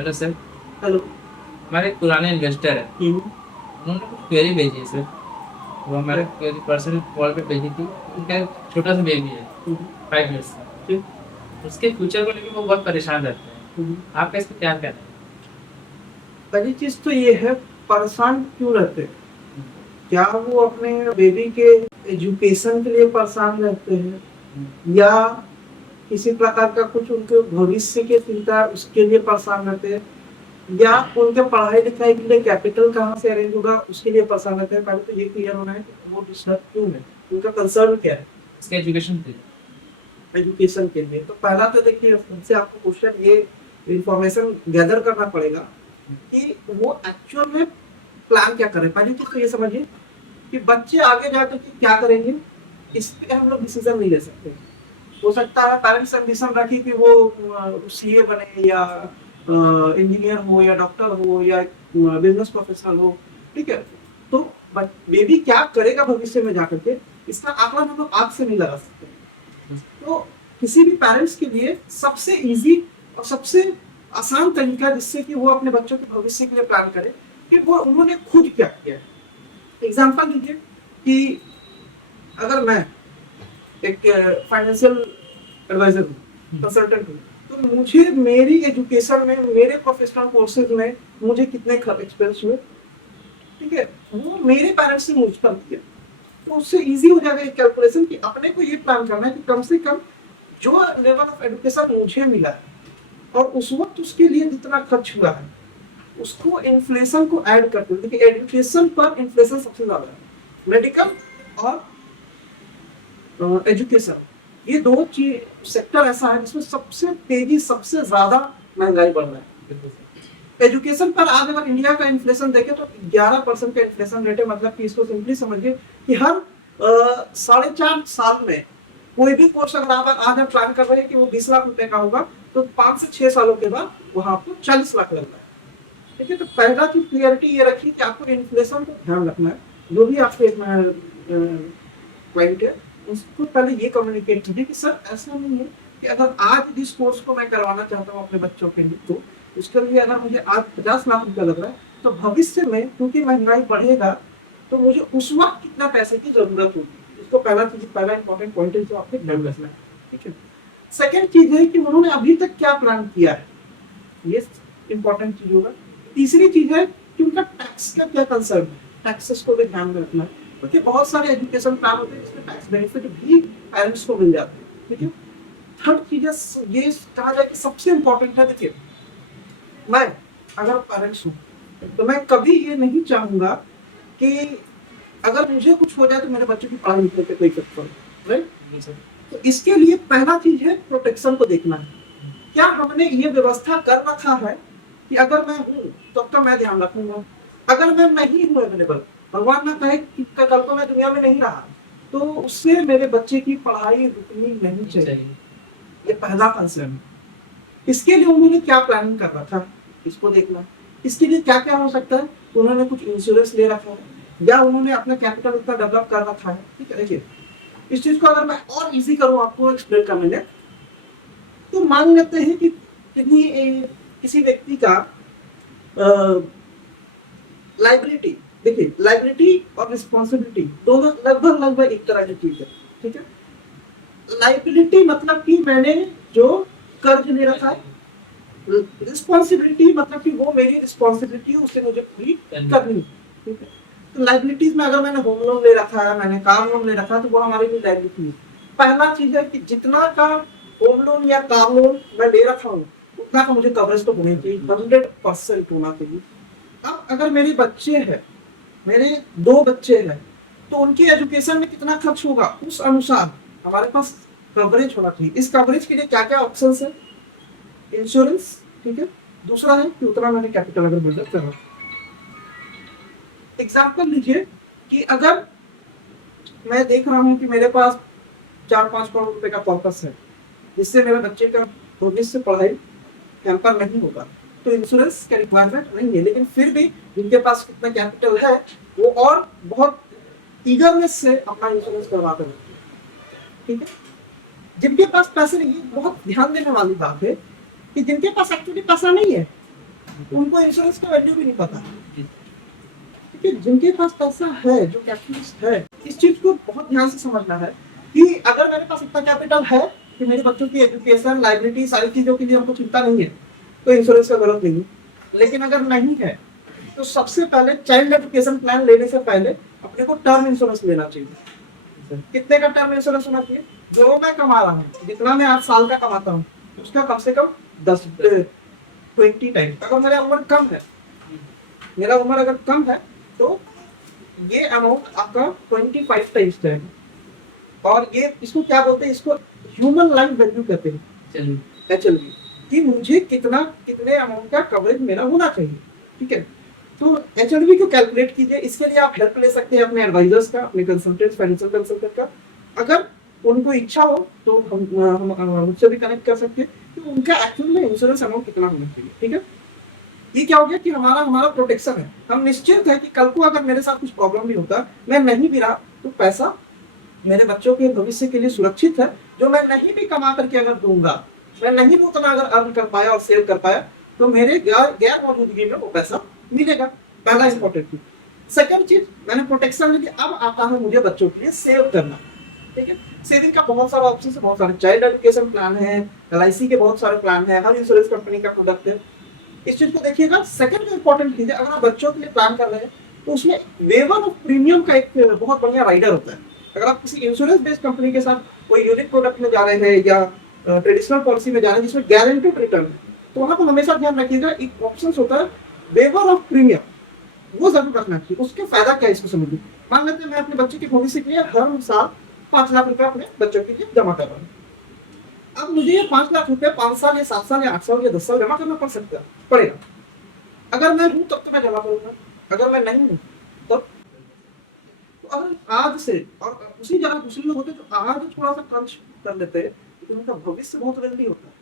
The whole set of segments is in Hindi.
Hello sir. हेलो। हमारे एक पुराने इन्वेस्टर है, हम्म। उन्होंने कुछ क्वेरी भेजी है सर। वो हमारे क्वेरी पर्सनल कॉल पे भेजी थी। उनका एक छोटा सा बेबी है, हम्म। 5 इयर्स का। ठीक। उसके फ्यूचर को लेकर वो बहुत परेशान रहते हैं। हम्म। आपका इस पर क्या कहना है? पहली चीज तो ये है, परेशान क्यों रहते हैं? हम्म, क्या वो अपने बेबी के एजुकेशन के लिए परेशान रहते हैं, हम्म, या किसी प्रकार का कुछ उनके भविष्य की चिंता है उसके लिए परेशान रहते हैं, या उनके पढ़ाई लिखाई के लिए कैपिटल कहाँ से अरेंज होगा उसके लिए परेशान रहते हैं? पहले तो ये क्लियर होना है कि वो डिस्टर्ब क्यों है, उनका कंसर्न क्या है इसके एजुकेशन के लिए। एजुकेशन के लिए। तो पहला तो देखिए, उनसे आपको क्वेश्चन ये इंफॉर्मेशन गैदर करना पड़ेगा कि वो एक्चुअल में प्लान क्या करें। पहली चीज तो ये समझिए कि बच्चे आगे जाकर के क्या करेंगे, इस पे हम लोग डिसीजन नहीं ले सकते। हो सकता है पेरेंट्स एम्बिशन रखे कि वो सीए बने, या इंजीनियर हो, या डॉक्टर हो, या बिजनेस प्रोफेशनल हो। ठीक है, तो बेबी क्या करेगा भविष्य में जाकर के, इसका आंकड़ा हम लोग आज से नहीं लगा सकते। तो किसी भी पेरेंट्स के लिए सबसे इजी और सबसे आसान तरीका जिससे कि वो अपने बच्चों के भविष्य के लिए प्लान करे कि वो उन्होंने खुद क्या किया है। एग्जाम्पल दीजिए कि अगर मैं एक फाइनेंशियल एडवाइजर हूँ, हम्म, कंसल्टेंट हूँ, तो मुझे मेरी एजुकेशन में, मेरे प्रोफेशनल कोर्सेज में मुझे कितने एक्सपेंस हुए, ठीक है, वो मेरे पेरेंट्स ने मुझ पर किया। तो उससे इजी हो जाएगा एक कैलकुलेशन कि अपने को ये प्लान करना है कि कम से कम जो लेवल ऑफ एजुकेशन मुझे मिला है और उस वक्त उसके लिए जितना खर्च हुआ है उसको इन्फ्लेशन को ऐड करते हैं। देखिए, एजुकेशन पर इन्फ्लेशन सबसे ज्यादा है, मेडिकल और एजुकेशन, ये दो चीज सेक्टर ऐसा है जिसमें सबसे तेजी, सबसे ज्यादा महंगाई बढ़ रहा है। बिल्कुल सर। एजुकेशन पर आज अगर इंडिया का इन्फ्लेशन देखें तो 11% का इन्फ्लेशन रेट है। मतलब कि इसको सिंपली समझिए कि हर 4.5 साल में कोई भी कोर्स अगर आप प्लान कर रहे हैं कि वो 20 लाख रुपए का होगा, तो 5 से 6 सालों के बाद वहां आपको 40 लाख लग रहा है। ठीक है, तो पहला चीज क्लियरिटी ये रखिए कि आपको इन्फ्लेशन को ध्यान रखना है। जो भी आपके क्लाइंट है उसको पहले ये कम्युनिकेट कीजिए कि सर ऐसा नहीं है कि अगर आज जिस कोर्स को मैं करवाना चाहता हूँ अपने बच्चों के लिए, तो उसके लिए अगर मुझे आज 50 लाख रुपया लग रहा है, तो भविष्य में क्योंकि महंगाई बढ़ेगा तो मुझे उस वक्त कितना पैसे की जरूरत होगी। इसको पहला इंपॉर्टेंट पॉइंट है जो आपको ध्यान रखना है। ठीक है, सेकेंड चीज है कि उन्होंने अभी तक क्या प्लान किया है, ये इंपॉर्टेंट चीज होगा। तीसरी चीज है कि उनका टैक्स का क्या कंसर्न है, टैक्सेस को भी ध्यान में रखना है, क्योंकि बहुत सारे एजुकेशन प्लान होते हैं जिसमें टैक्स बेनिफिट भी पेरेंट्स को मिल जाते हैं। ठीक है, थर्ड चीज है, ये कहा जाए कि सबसे इंपॉर्टेंट है। देखिए, मैं अगर पेरेंट्स हूँ तो मैं कभी ये नहीं चाहूंगा कि अगर मुझे कुछ हो जाए तो मेरे बच्चों की पढ़ाई लिखाई पे कोई इफेक्ट पड़े, राइट? बिल्कुल सर। तो इसके लिए पहला चीज है प्रोटेक्शन को देखना है। क्या हमने ये व्यवस्था कर रखा है कि अगर मैं हूँ तो अब तो मैं ध्यान रखूंगा, अगर मैं नहीं हूँ अवेलेबल, भगवान ना कहे कि कल को मैं दुनिया में नहीं रहा, तो उससे मेरे बच्चे की पढ़ाई रुकनी नहीं चाहिए। चाहिए। ये पहला कंसर्न है। इसके लिए उन्होंने क्या प्लानिंग कर रखा है, इसको देखना। इसके लिए क्या क्या हो सकता है, उन्होंने कुछ इंश्योरेंस ले रखा है या उन्होंने अपना कैपिटल उतना डेवलप कर रखा है। ठीक है, देखिए, इस चीज को अगर मैं और इजी करूँ आपको एक्सप्लेन करने में, तो मान लेते हैं कि किसी व्यक्ति का लाइबिलिटी, देखिए लाइबिलिटी और रिस्पॉन्सिबिलिटी दोनों लगभग लगभग एक तरह की चीज है। ठीक है, लाइबिलिटी मतलब कि मैंने जो कर्ज ले रखा है, रिस्पॉन्सिबिलिटी मतलब कि वो मेरी रिस्पॉन्सिबिलिटी है, उसे मुझे पूरी करनी है। ठीक है, तो लाइबिलिटीज में अगर मैंने होम लोन ले रखा है, मैंने कार लोन ले रखा है, तो वो हमारे लिए लाइबिलिटी है। पहला चीज है कि जितना का होम लोन या कार लोन मैं ले रखा हूँ उतना का मुझे कवरेज तो होनी चाहिए, 100% होना चाहिए। अब अगर मेरे बच्चे हैं, मेरे 2 बच्चे हैं, तो उनकी एजुकेशन में कितना खर्च होगा उस अनुसार हमारे पास कवरेज होना चाहिए। इस कवरेज के लिए क्या क्या ऑप्शन है, इंश्योरेंस, ठीक है, दूसरा है कि उतना मैंने कैपिटल अगर बिल्डअप करना। एग्जाम्पल लीजिए कि अगर मैं देख रहा हूँ कि मेरे पास 4-5 करोड़ रुपए का कॉर्पस है जिससे मेरे बच्चे का भविष्य पढ़ाई हैम्पर नहीं होगा, तो इंश्योरेंस का रिक्वायरमेंट नहीं है। लेकिन फिर भी जिनके पास कितना कैपिटल है वो और बहुत ईगरनेस से अपना इंश्योरेंस करवाते हैं। ठीक है, जिनके पास पैसे नहीं है, बहुत ध्यान देने वाली बात है कि जिनके पास एक्चुअली पैसा नहीं है उनको इंश्योरेंस का वैल्यू भी नहीं पता। जी, क्योंकि जिनके पास पैसा है, जो कैपिटलिस्ट है, इस चीज को बहुत ध्यान से समझना है कि अगर मेरे पास इतना कैपिटल है कि मेरे बच्चों की एजुकेशन, लाइबिलिटी, सारी चीजों के लिए हमको चिंता नहीं है, तो इंश्योरेंस का जरूरत नहीं है। लेकिन अगर नहीं है, तो सबसे पहले चाइल्ड एजुकेशन प्लान लेने से पहले अपने को टर्म इंश्योरेंस लेना चाहिए। सर। कितने का टर्म इंश्योरेंस होना चाहिए? जो मैं कमा रहा हूँ, जितना मैं आज साल का कमाता हूँ, उसका कम से कम 20 टाइम। अगर मेरा उम्र कम है, मेरा उम्र अगर कम है, तो ये अमाउंट आपका 25 टाइम्स जाएगा। और ये इसको क्या बोलते हैं? इसको ह्यूमन लाइफ वैल्यू कहते हैं, चलिए, HLV, कि मुझे कितने अमाउंट का कवरेज मेरा होना चाहिए। ठीक है, तो HLV को कैलकुलेट कीजिए। इसके लिए आप हेल्प ले सकते हैं अपने एडवाइजर्स का, अपने कंसल्टेंट, फाइनेंशियल कंसल्टेंट का। अगर उनको इच्छा हो तो हम मुझसे भी कनेक्ट कर सकते हैं कि उनका एक्चुअल में इंश्योरेंस अमाउंट कितना होना चाहिए। ठीक है, ये क्या हो गया कि हमारा प्रोटेक्शन है। हम निश्चित है कि कल को अगर मेरे साथ कुछ प्रॉब्लम भी होता, मैं नहीं भी रहा, तो पैसा मेरे बच्चों के भविष्य के लिए सुरक्षित है। जो मैं नहीं भी कमा करके अगर दूंगा, मैं नहीं भी उतना अगर अर्न कर पाया और सेव कर पाया, तो मेरे गैर मौजूदगी में वो पैसा मिलेगा। पहला इंपॉर्टेंट चीज। सेकंड चीज, मैंने प्रोटेक्शन लेके अब आता है मुझे बच्चों के लिए सेव करना। ठीक है, सेविंग का बहुत सारा ऑप्शन है, बहुत सारे चाइल्ड एजुकेशन प्लान है, LIC के बहुत सारे प्लान है, हर इंश्योरेंस कंपनी का प्रोडक्ट है। इस चीज को देखिएगा। सेकंड जो इंपॉर्टेंट चीज है, अगर आप बच्चों के लिए प्लान कर रहे हैं, तो उसमें वेवर ऑफ प्रीमियम का एक बहुत बढ़िया राइडर होता है। अगर आप किसी इंश्योरेंस बेस्ड कंपनी के साथ कोई यूनिक प्रोडक्ट में जा रहे हैं या ट्रेडिशनल पॉलिसी में जा रहे हैं जिसमें गारंटेड रिटर्न है, तो वहां पर हमेशा ध्यान रखिएगा, एक ऑप्शन होता है वेवर ऑफ प्रीमियम, वो जरूर रखना चाहिए। उसके फायदा क्या है इसको समझिए। मान लेते हैं मैं अपने बच्चे के भविष्य के लिए हर साल 5 लाख रुपए अपने बच्चों के लिए जमा कर रहा हूँ। अब मुझे ये 5 लाख रुपए 5 साल या 7 साल या 8 साल या 10 साल जमा करना पड़ेगा। अगर मैं हूं तब तो मैं जमा करूंगा, अगर मैं नहीं हूं तब। तो अगर आज से, और उसी जगह दूसरे लोग होते तो आज थोड़ा सा खर्च कर लेते, तो उनका भविष्य बहुत वेल्दी होता है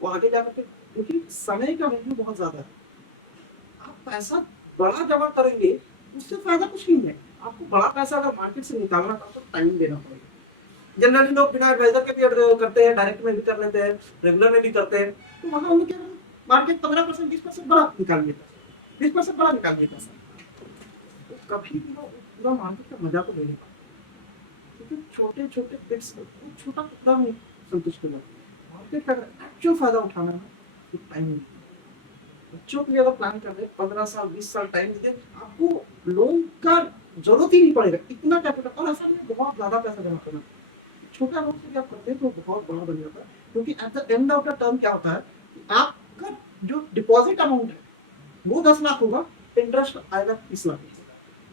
वो आगे जाकर के। क्योंकि समय का वैल्यू बहुत ज्यादा है। आप पैसा बड़ा जमा करेंगे, उससे फायदा कुछ नहीं है। आपको बड़ा पैसा अगर मार्केट से निकालना था तो टाइम देना पड़ेगा। जनरली लोग बिना एडवाइजर के भी करते हैं, डायरेक्ट में भी कर लेते हैं, रेगुलर में भी करते हैं। तो वहां उनके मार्केट 15% 20% बड़ा निकाल लेता है, 20% बड़ा निकाल लेता है। तो कभी भी वो पूरा मार्केट का मजा तो ले लेता, क्योंकि छोटे छोटे पिक्स, छोटा टुकड़ा में संतुष्ट होना। मार्केट का एक्चुअल फायदा उठाना है तो टाइम नहीं। बच्चों के लिए अगर प्लान कर रहे हैं 15 साल 20 साल टाइम दीजिए, आपको लोन का जरूरत ही नहीं पड़ेगा। इतना कैपिटल, और ऐसा नहीं बहुत ज्यादा पैसा जमा करना, छोटा अमाउंट से आप करते हैं तो बहुत बड़ा बन जाता है। क्योंकि at the end of the term क्या होता है कि आपका जो डिपॉजिट अमाउंट है वो 10 लाख होगा, इंटरेस्ट आएगा 30 लाख,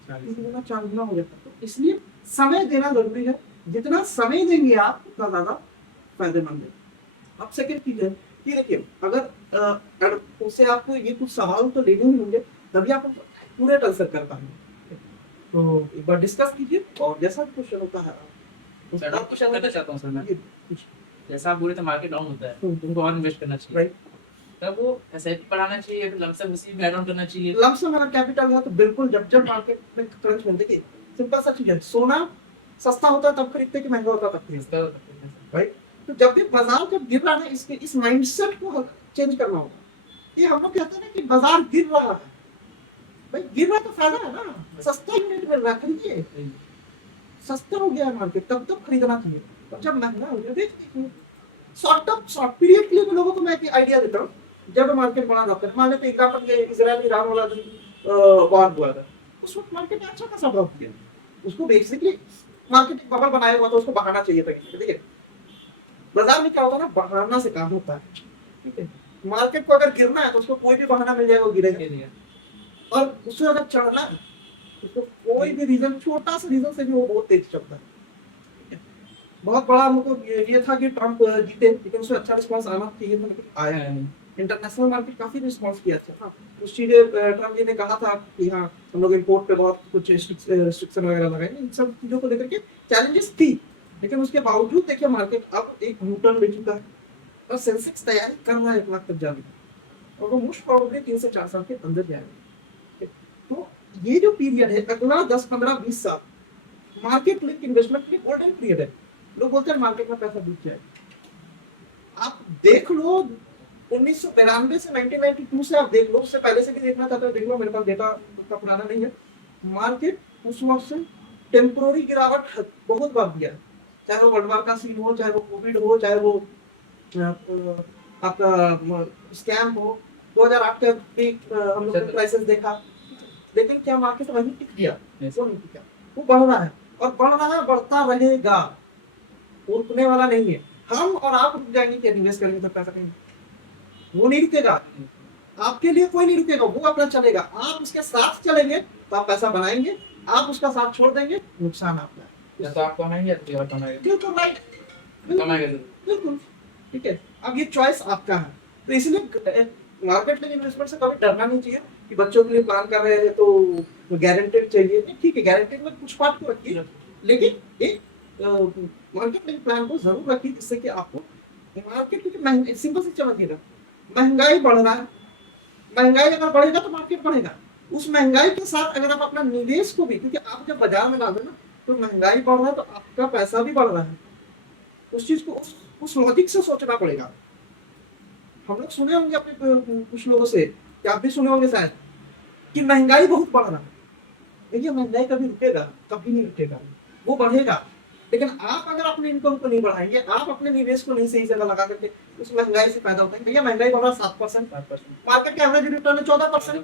4 गुना हो जाता है। तो इसलिए समय देना जरूरी है। जितना समय देंगे आप उतना ज्यादा फायदेमंद है। अब सेकंड चीज है कि देखिए, अगर उससे आपको ये कुछ सवाल तो लेने ही होंगे, तभी आप पूरे आंसर कर पाएंगे। तो एक बार डिस्कस कीजिए, और जैसा क्वेश्चन होता है सर, आप क्वेश्चन करना चाहता हूँ सर मैं। जैसा आप बोले तो मार्केट डाउन होता है, तुमको और इन्वेस्ट करना चाहिए, राइट। तब वो एसआईपी बढ़ाना चाहिए या फिर लमसम उसी में ऐड ऑन करना चाहिए? लमसम अगर कैपिटल है तो बिल्कुल, जब मार्केट में क्रंच में, देखिए सिंपल सा चीज है, सोना सस्ता होता है तब खरीदते कि महंगा होता है तब खरीदते, राइट। तो जब भी बाजार जब गिर रहा है, इसके इस माइंडसेट को चेंज करना होगा। ये हम लोग कहते हैं ना कि बाजार गिर रहा है, भाई गिर रहा तो फायदा है ना, सस्ता यूनिट मिल रहा है, खरीदिए। सस्ता हो गया है मार्केट, तब खरीदना चाहिए। और जब महंगा हो गया बेच दीजिए। शॉर्ट पीरियड के लिए भी लोगों को मैं एक आइडिया देता हूँ। जब मार्केट बढ़ा जाता है, मान लेते एग्जाम्पल ये इजराइल ईरान वाला वॉर हुआ था, उस वक्त मार्केट में अच्छा खासा ड्रॉप किया। उसको बेसिकली मार्केट एक बबल बनाया हुआ था, उसको बहाना चाहिए था किसी को। ठीक है, बाजार में क्या होता है ना, बहाना से काम होता है। ठीक है, मार्केट को अगर गिरना है तो उसको कोई भी बहाना मिल जाएगा, वो गिरेगा। और उससे अगर चढ़ना है तो कोई भी रीजन, छोटा सा रीजन से भी वो बहुत तेज चलता है। बहुत बड़ा हमको ये था कि ट्रम्प जीते, लेकिन उसमें अच्छा रिस्पांस आना चाहिए था, लेकिन आया नहीं। इंटरनेशनल मार्केट काफी रिस्पांस किया अच्छा था। कुछ चीजें ट्रम्प जी ने कहा था कि हाँ हम लोग इंपोर्ट पे बहुत कुछ रिस्ट्रिक्शन वगैरह लगाएंगे, इन सब चीजों को लेकर के चैलेंजेस थी। लेकिन उसके बावजूद देखिए मार्केट अब एक न्यूटन ले चुका है, और सेंसेक्स तैयारी कर रहा है 1 लाख तक जाने की, और वो मोस्ट प्रोबेबली 3 से 4 साल के अंदर जाएगा। तो ये जो पीरियड है, अगला 10, 15, 20 साल मार्केट लिंक इन्वेस्टमेंट के गोल्डन पीरियड है। लोग बोलते हैं मार्केट में पैसा डूब जाए, आप देख लो 1992 से 1992 से आप देख लो, उससे पहले से भी देखना चाहते हो देख लो, मेरे पास डेटा उतना पुराना नहीं है। मार्केट उस वक्त से टेम्पोररी गिरावट बहुत बार दिया है, चाहे वो वर्ल्ड वार का सीन हो, चाहे वो कोविड हो, चाहे वो आपका स्कैम हो, 2008 का भी हम लोग ने क्राइसिस देखा, लेकिन क्या मार्केट वहीं टिक गया? वो नहीं टिका, वो बढ़ रहा है और बढ़ रहा है, बढ़ता रहेगा, वो रुकने वाला नहीं है। हम और आप रुक जाएंगे क्या इन्वेस्ट करेंगे तो पैसा कहीं, वो नहीं रुकेगा, आपके लिए कोई नहीं रुकेगा, वो अपना चलेगा। आप उसके साथ चलेंगे तो आप पैसा बनाएंगे, आप उसका साथ छोड़ देंगे, नुकसान आपका है। या तो आप कमाएंगे या तो और कमाएंगे, बिल्कुल राइट, कमाएंगे जरूर। बिल्कुल ठीक है। अब ये चॉइस आपका है, तो इसलिए मार्केट में इन्वेस्टमेंट से कभी डरना नहीं चाहिए कि बच्चों के लिए प्लान कर रहे हैं तो गारंटेड चाहिए, नहीं, ठीक है, गारंटेड में कुछ पार्ट को रखिए, लेकिन एक मार्केट में प्लान को जरूर रखिए, जिससे कि आपको मार्केट, क्योंकि सिंपल से समझिएगा, महंगाई बढ़ रहा है, महंगाई अगर बढ़ेगा तो मार्केट बढ़ेगा, उस महंगाई के साथ अगर आप अपना निवेश को भी, क्योंकि आप जब बाजार में डाल ना तो महंगाई बढ़ रहा है तो आपका पैसा भी बढ़ रहा है, उस चीज को उस लॉजिक से सोचना पड़ेगा। हम लोग सुने होंगे अपने कुछ लोगों से, कि आप भी सुने होंगे शायद, कि महंगाई बहुत बढ़ रहा है। देखिए महंगाई कभी रुकेगा? कभी नहीं रुकेगा, वो बढ़ेगा, लेकिन आप अगर अपने इनकम को नहीं बढ़ाएंगे, आप अपने निवेश को नहीं सही जगह लगा करके उस महंगाई से फायदा होता है। भैया महंगाई बढ़ रहा है 7%, मार्केट का एवरेज रिटर्न है 14%,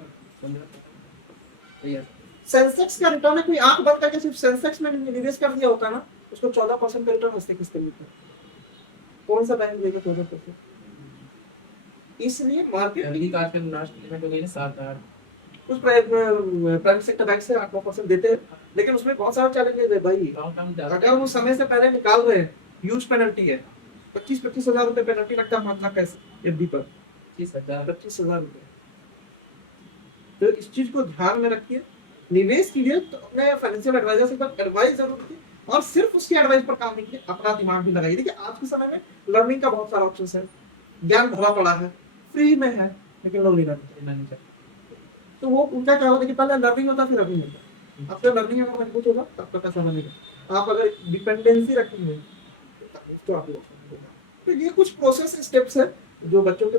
सेंसेक्स का रिटर्न है, कोई आंख बंद करके सिर्फ सेंसेक्स में निवेश कर दिया होता है ना, उसको 14% का रिटर्न हंसते किसते मिलता है? कौन सा बैंक देगा 14%? इसलिए मार्केट कुछ प्राइवेट सेक्टर बैंक से 8-9% देते हैं, लेकिन उसमें बहुत सारा चैलेंजेस है भाई। अगर वो समय से पहले निकाल रहे हैं, ह्यूज पेनल्टी है, 25-25 हजार रुपए पेनल्टी लगता है मानना कैसे एफडी पर, 25,000 रुपए। तो इस चीज को ध्यान में रखिए, निवेश कीजिए तो अपने फाइनेंशियल एडवाइजर से एडवाइस जरूर कीजिए, और सिर्फ उसकी एडवाइस पर काम नहीं कीजिए, अपना दिमाग भी लगाइए। देखिए आज के समय में लर्निंग का बहुत सारा ऑप्शन है, ज्ञान भरा पड़ा है, फ्री में है, लेकिन लोग नहीं करते। तो वो उनका क्या होता है कि पहले लर्निंग होता फिर अर्निंग होता, आपका लर्निंग अगर मजबूत होगा तब आपका पैसा बनेगा। आप अगर डिपेंडेंसी रखेंगे तो आप तो ये कुछ प्रोसेस स्टेप्स है जो बच्चों के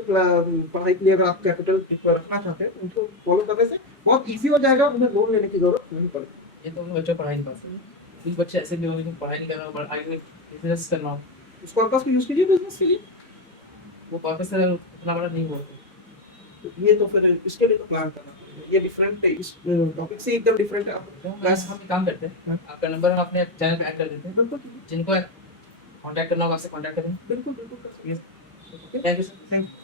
पढ़ाई के लिए अगर आप कैपिटल रखना चाहते हैं उनको फॉलो करने से बहुत इजी हो जाएगा, उन्हें लोन लेने की जरूरत नहीं पड़ेगी। ये तो बच्चों पढ़ाई नहीं पास, कुछ बच्चे ऐसे भी होंगे जो पढ़ाई नहीं करना और आगे बिजनेस करना हो, उस पर्पस को यूज कीजिए बिजनेस के लिए, वो पर्पस से उतना बड़ा नहीं बोलते। ये तो फिर इसके लिए तो प्लान करना, ये डिफरेंट है, इस टॉपिक से एकदम डिफरेंट है। वैसे हम काम करते हैं, आपका नंबर हम अपने चैनल पे ऐड कर देते हैं, बिल्कुल जिनको कांटेक्ट करना होगा आपसे कांटेक्ट करें। बिल्कुल बिल्कुल कर सकते हैं। Thank you sir. Thank you.